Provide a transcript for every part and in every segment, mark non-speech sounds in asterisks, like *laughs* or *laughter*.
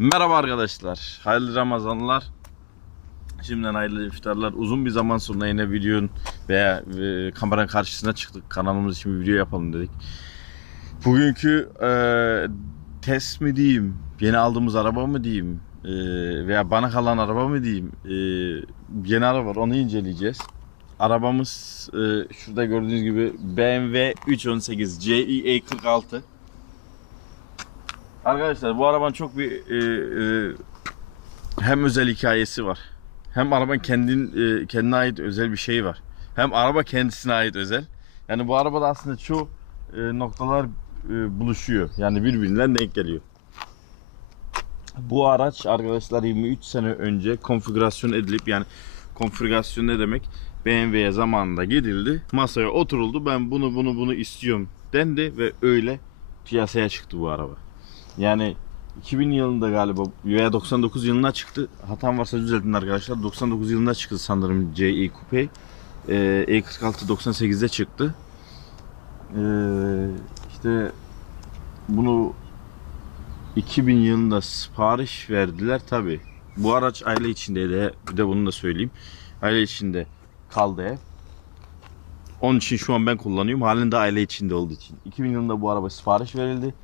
Merhaba arkadaşlar. Hayırlı Ramazanlar. Şimdiden hayırlı iftarlar. Uzun bir zaman sonra yine videonun veya e, kameranın karşısına çıktık. Kanalımız için bir video yapalım dedik. Bugünkü e, test mi diyeyim, yeni aldığımız araba mı diyeyim e, veya bana kalan araba mı diyeyim. E, yeni araba var onu inceleyeceğiz. Arabamız e, şurada gördüğünüz gibi BMW 318 CE 46. Arkadaşlar bu arabanın çok bir e, e, hem özel hikayesi var. Hem arabanın kendin e, kendine ait özel bir şey var. Hem araba kendisine ait özel. Yani bu arabada aslında çoğu e, noktalar e, buluşuyor. Yani birbirinden denk geliyor. Bu araç arkadaşlar 23 sene önce konfigürasyon edilip yani konfigürasyon ne demek? BMW'ye zamanında gidildi. Masaya oturuldu. Ben bunu bunu bunu istiyorum dendi ve öyle piyasaya çıktı bu araba. Yani 2000 yılında galiba veya 99 yılına çıktı. Hatam varsa düzeltin arkadaşlar. 99 yılında çıktı sanırım CE Coupe. Ee, E46 98'de çıktı. Ee, işte bunu 2000 yılında sipariş verdiler tabi. Bu araç aile içindeydi. Bir de bunu da söyleyeyim. Aile içinde kaldı hep. Onun için şu an ben kullanıyorum. Halinde aile içinde olduğu için. 2000 yılında bu araba sipariş verildi.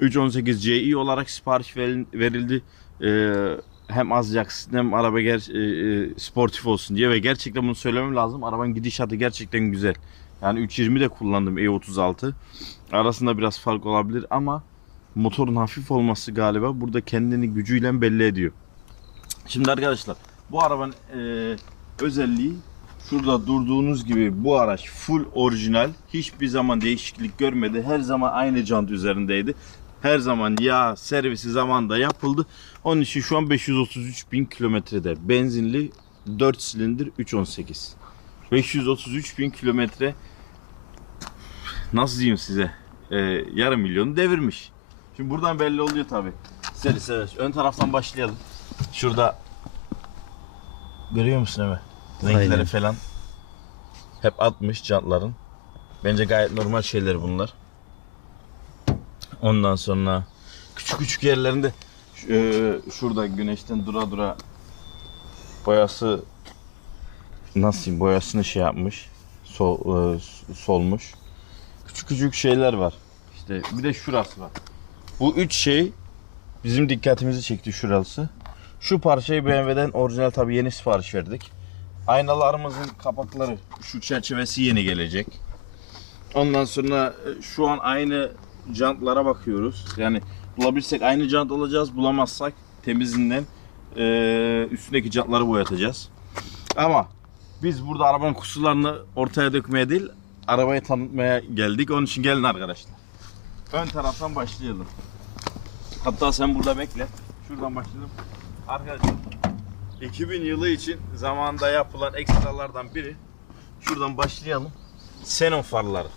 318 CI olarak sipariş veril- verildi. Ee, hem az yaksın hem araba ger e, e, sportif olsun diye ve gerçekten bunu söylemem lazım. Arabanın gidişatı gerçekten güzel. Yani 320 de kullandım E36. Arasında biraz fark olabilir ama motorun hafif olması galiba burada kendini gücüyle belli ediyor. Şimdi arkadaşlar bu arabanın e, özelliği şurada durduğunuz gibi bu araç full orijinal. Hiçbir zaman değişiklik görmedi. Her zaman aynı jant üzerindeydi. Her zaman yağ servisi zamanında yapıldı. Onun için şu an 533 bin kilometrede. Benzinli 4 silindir 318. 533 bin kilometre nasıl diyeyim size Ee, yarım milyonu devirmiş. Şimdi buradan belli oluyor tabi. Seri seri. Ön taraftan başlayalım. Şurada görüyor musun Ömer? Renkleri Aynen. falan hep atmış jantların. Bence gayet normal şeyler bunlar. Ondan sonra küçük küçük yerlerinde e, şurada güneşten dura dura boyası nasıl boyasını şey yapmış. Sol, e, solmuş. Küçük küçük şeyler var. İşte bir de şurası var. Bu üç şey bizim dikkatimizi çekti şurası. Şu parçayı BMW'den orijinal tabi yeni sipariş verdik. Aynalarımızın kapakları şu çerçevesi yeni gelecek. Ondan sonra e, şu an aynı jantlara bakıyoruz. Yani bulabilirsek aynı jant alacağız. Bulamazsak temizinden e, üstündeki jantları boyatacağız. Ama biz burada arabanın kusurlarını ortaya dökmeye değil, arabayı tanıtmaya geldik. Onun için gelin arkadaşlar. Ön taraftan başlayalım. Hatta sen burada bekle. Şuradan başlayalım. Arkadaşlar 2000 yılı için zamanında yapılan ekstralardan biri şuradan başlayalım. Xenon farları.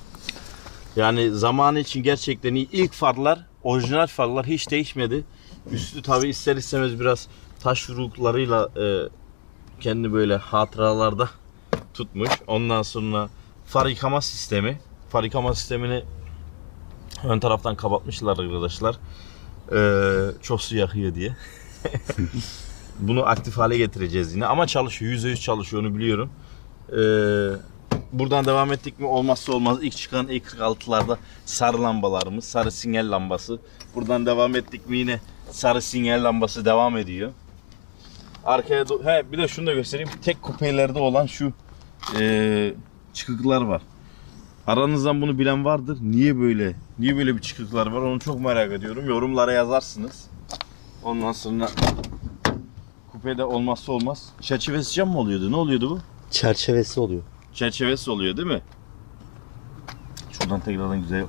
Yani zamanı için gerçekten iyi. İlk farlar, orijinal farlar hiç değişmedi. Üstü tabi ister istemez biraz taş vuruklarıyla e, kendi böyle hatıralarda tutmuş. Ondan sonra far yıkama sistemi. Far yıkama sistemini ön taraftan kapatmışlar arkadaşlar. Ee, çok su yakıyor diye. *laughs* Bunu aktif hale getireceğiz yine ama çalışıyor. %100 çalışıyor onu biliyorum. Ee, buradan devam ettik mi olmazsa olmaz ilk çıkan E46'larda sarı lambalarımız, sarı sinyal lambası. Buradan devam ettik mi yine sarı sinyal lambası devam ediyor. Arkaya he bir de şunu da göstereyim. Tek kupelerde olan şu ee, çıkıklar var. Aranızdan bunu bilen vardır. Niye böyle? Niye böyle bir çıkıklar var? Onu çok merak ediyorum. Yorumlara yazarsınız. Ondan sonra kupede olmazsa olmaz. Çerçevesi cam mı oluyordu? Ne oluyordu bu? Çerçevesi oluyor. Çerçevesi oluyor değil mi? Şuradan tekrardan güzel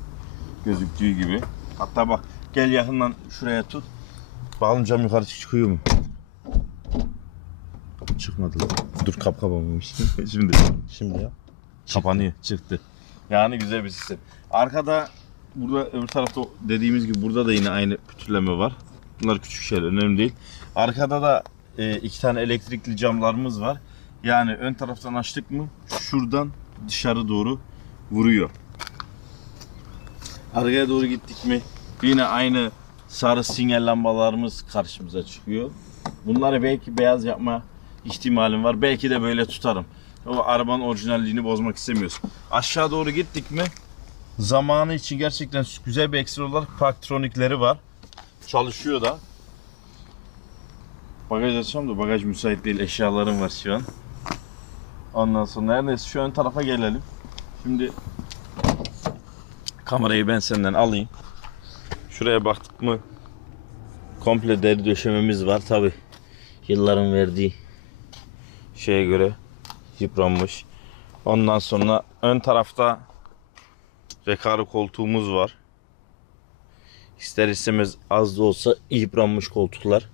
gözüktüğü gibi. Hatta bak gel yakından şuraya tut. Bakalım cam yukarı çıkıyor mu? Çıkmadı lan. Dur kap kapamamış. *laughs* Şimdi Şimdi ya. kapanıyor. Çıktı. Yani güzel bir sistem. Arkada burada öbür tarafta dediğimiz gibi burada da yine aynı pütürleme var. Bunlar küçük şeyler önemli değil. Arkada da e, iki tane elektrikli camlarımız var. Yani ön taraftan açtık mı şuradan dışarı doğru vuruyor. Arkaya doğru gittik mi yine aynı sarı sinyal lambalarımız karşımıza çıkıyor. Bunları belki beyaz yapma ihtimalim var. Belki de böyle tutarım. O arabanın orijinalliğini bozmak istemiyoruz. Aşağı doğru gittik mi zamanı için gerçekten güzel bir ekstra olarak parktronikleri var. Çalışıyor da. Bagaj açacağım da bagaj müsait değil. Eşyalarım var şu an. Ondan sonra neyse şu ön tarafa gelelim. Şimdi kamerayı ben senden alayım. Şuraya baktık mı komple deri döşememiz var tabi. Yılların verdiği şeye göre yıpranmış. Ondan sonra ön tarafta rekaro koltuğumuz var. İster istemez az da olsa yıpranmış koltuklar.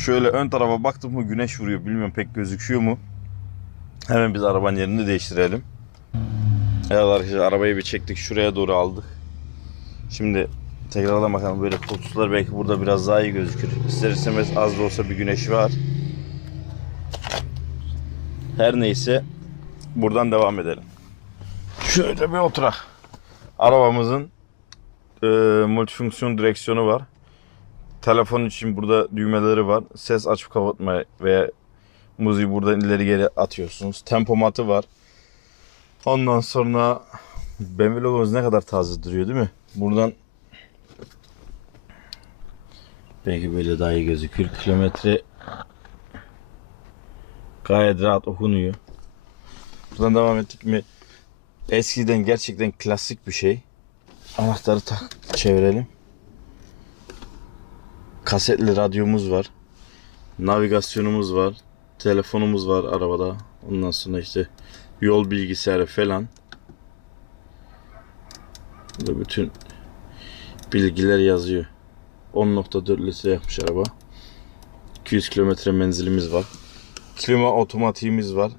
Şöyle ön tarafa baktım mı güneş vuruyor. Bilmiyorum pek gözüküyor mu? Hemen biz arabanın yerini değiştirelim. Evet arkadaşlar arabayı bir çektik şuraya doğru aldık. Şimdi tekrardan bakalım böyle koltuklar belki burada biraz daha iyi gözükür. İster istemez az da olsa bir güneş var. Her neyse buradan devam edelim. Şöyle bir oturak. Arabamızın e, multifonksiyon direksiyonu var. Telefon için burada düğmeleri var. Ses açıp kapatma veya müziği buradan ileri geri atıyorsunuz. Tempomatı var. Ondan sonra BMW logomuz ne kadar taze duruyor değil mi? Buradan belki böyle daha iyi gözükür. Kilometre gayet rahat okunuyor. Buradan devam ettik mi? Eskiden gerçekten klasik bir şey. Anahtarı tak çevirelim. Kasetli radyomuz var. Navigasyonumuz var. Telefonumuz var arabada. Ondan sonra işte yol bilgisayarı falan. Burada bütün bilgiler yazıyor. 10.4 litre yapmış araba. 200 kilometre menzilimiz var. Klima otomatiğimiz var.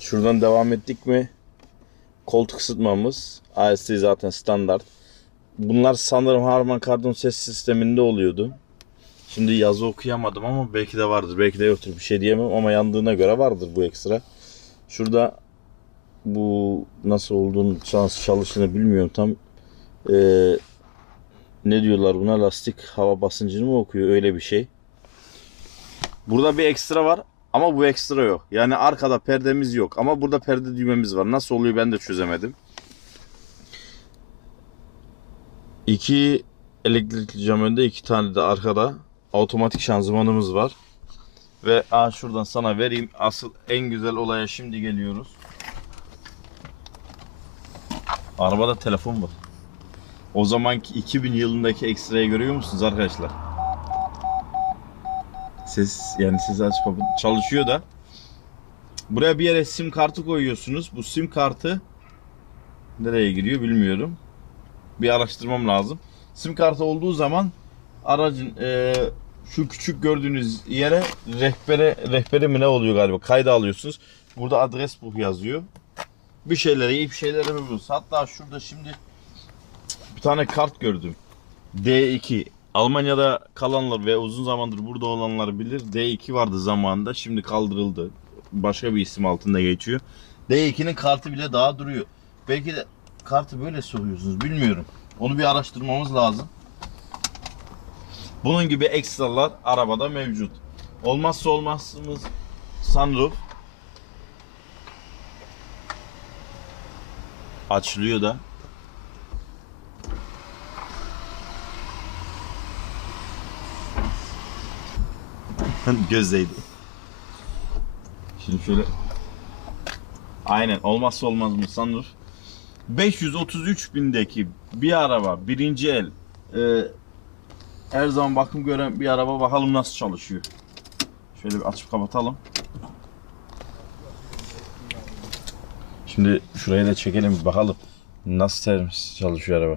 Şuradan devam ettik mi? Koltuk ısıtmamız. AST zaten standart. Bunlar sanırım Harman Kardon ses sisteminde oluyordu. Şimdi yazı okuyamadım ama belki de vardır. Belki de yoktur. Bir şey diyemem ama yandığına göre vardır bu ekstra. Şurada bu nasıl olduğunu nasıl çalıştığını bilmiyorum tam. Ee, ne diyorlar buna? Lastik hava basıncını mı okuyor? Öyle bir şey. Burada bir ekstra var ama bu ekstra yok. Yani arkada perdemiz yok ama burada perde düğmemiz var. Nasıl oluyor ben de çözemedim. İki elektrikli cam önde, iki tane de arkada. Otomatik şanzımanımız var. Ve aa şuradan sana vereyim. Asıl en güzel olaya şimdi geliyoruz. Arabada telefon var. O zamanki 2000 yılındaki ekstrayı görüyor musunuz arkadaşlar? Ses yani ses kapat çalışıyor da. Buraya bir yere sim kartı koyuyorsunuz. Bu sim kartı nereye giriyor bilmiyorum. Bir araştırmam lazım. Sim kartı olduğu zaman aracın e, şu küçük gördüğünüz yere rehbere rehbere mi ne oluyor galiba kayda alıyorsunuz. Burada adres book yazıyor. Bir şeylere iyi bir şeylere yapıyorsunuz. Hatta şurada şimdi bir tane kart gördüm. D2 Almanya'da kalanlar ve uzun zamandır burada olanlar bilir. D2 vardı zamanında. Şimdi kaldırıldı. Başka bir isim altında geçiyor. D2'nin kartı bile daha duruyor. Belki de kartı böyle soruyorsunuz. Bilmiyorum. Onu bir araştırmamız lazım. Bunun gibi ekstralar arabada mevcut. Olmazsa olmazımız sunroof. Açılıyor da. *laughs* Gözdeydi. Şimdi şöyle Aynen olmazsa olmaz mı sunroof. 533 bindeki bir araba birinci el e, her zaman bakım gören bir araba bakalım nasıl çalışıyor. Şöyle bir açıp kapatalım. Şimdi şurayı da çekelim bakalım nasıl termis çalışıyor araba.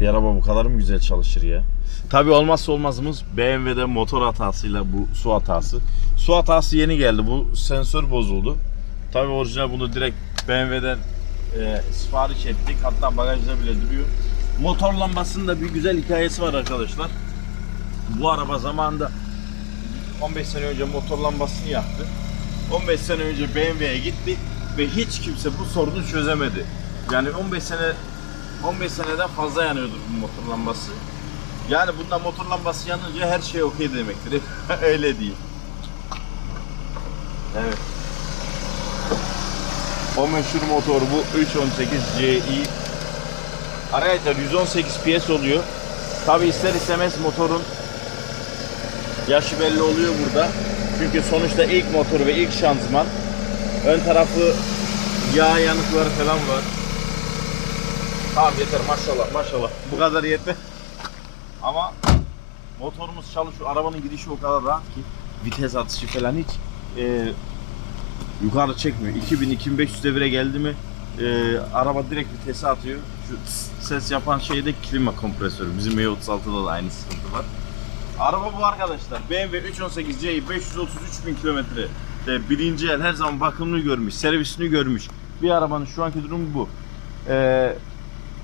Bir araba bu kadar mı güzel çalışır ya? Tabi olmazsa olmazımız BMW'de motor hatasıyla bu su hatası. Su hatası yeni geldi. Bu sensör bozuldu. Tabi orijinal bunu direkt BMW'den e, sipariş ettik. Hatta bagajda bile duruyor. Motor lambasının da bir güzel hikayesi var arkadaşlar. Bu araba zamanında 15 sene önce motor lambasını yaktı. 15 sene önce BMW'ye gitti. ve hiç kimse bu sorunu çözemedi. Yani 15 sene 15 seneden fazla yanıyordur bu motor lambası. Yani bunda motor lambası yanınca her şey okey demektir. *laughs* Öyle değil. Evet. O meşhur motor bu 318 Ci. Arkadaşlar 118 PS oluyor. Tabi ister istemez motorun yaşı belli oluyor burada. Çünkü sonuçta ilk motor ve ilk şanzıman. Ön tarafı yağ yanıkları falan var. Tamam yeter maşallah maşallah. Bu kadar yeter. Ama motorumuz çalışıyor. Arabanın gidişi o kadar rahat ki vites atışı falan hiç e, yukarı çekmiyor. 2000-2500 devire geldi mi e, araba direkt vitese atıyor. Şu tıs ses yapan şey de klima kompresörü. Bizim E36'da da aynı sıkıntı var. Araba bu arkadaşlar. BMW 318 C'yi 533 bin kilometre birinci el her zaman bakımını görmüş, servisini görmüş. Bir arabanın şu anki durumu bu. Ee,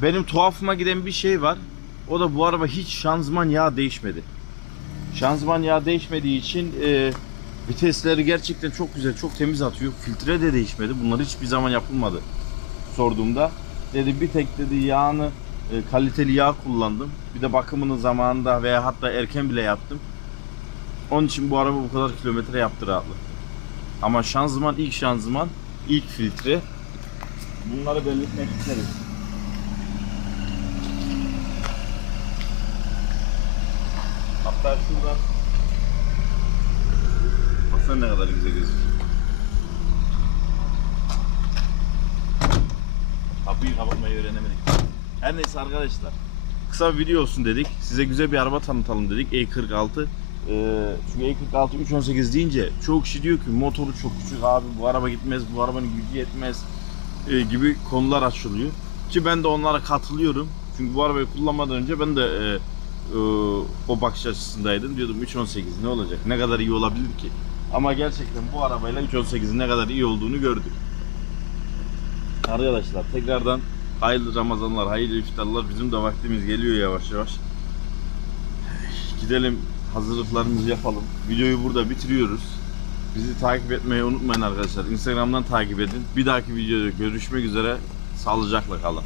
benim tuhafıma giden bir şey var. O da bu araba hiç şanzıman yağı değişmedi. Şanzıman yağı değişmediği için e, vitesleri gerçekten çok güzel, çok temiz atıyor. Filtre de değişmedi. Bunlar hiçbir zaman yapılmadı. Sorduğumda dedi bir tek dedi yağını e, kaliteli yağ kullandım. Bir de bakımını zamanında veya hatta erken bile yaptım. Onun için bu araba bu kadar kilometre yaptı rahatlıkla. Ama şanzıman ilk şanzıman, ilk filtre. Bunları belirtmek isteriz. Hatta şuradan Baksana ne kadar güzel gözüküyor. Kapıyı kapatmayı öğrenemedik. Her neyse arkadaşlar. Kısa bir video olsun dedik. Size güzel bir araba tanıtalım dedik. E46. Ee, çünkü E46 318 deyince çoğu kişi diyor ki motoru çok küçük abi bu araba gitmez, bu arabanın gücü yetmez e, gibi konular açılıyor. Ki ben de onlara katılıyorum. Çünkü bu arabayı kullanmadan önce ben de e, e, o bakış açısındaydım. Diyordum 318 ne olacak? Ne kadar iyi olabilir ki? Ama gerçekten bu arabayla 318'in ne kadar iyi olduğunu gördük. Arkadaşlar tekrardan hayırlı Ramazanlar, hayırlı iftarlar. Bizim de vaktimiz geliyor yavaş yavaş. Gidelim hazırlıklarımızı yapalım. Videoyu burada bitiriyoruz. Bizi takip etmeyi unutmayın arkadaşlar. Instagram'dan takip edin. Bir dahaki videoda görüşmek üzere. Sağlıcakla kalın.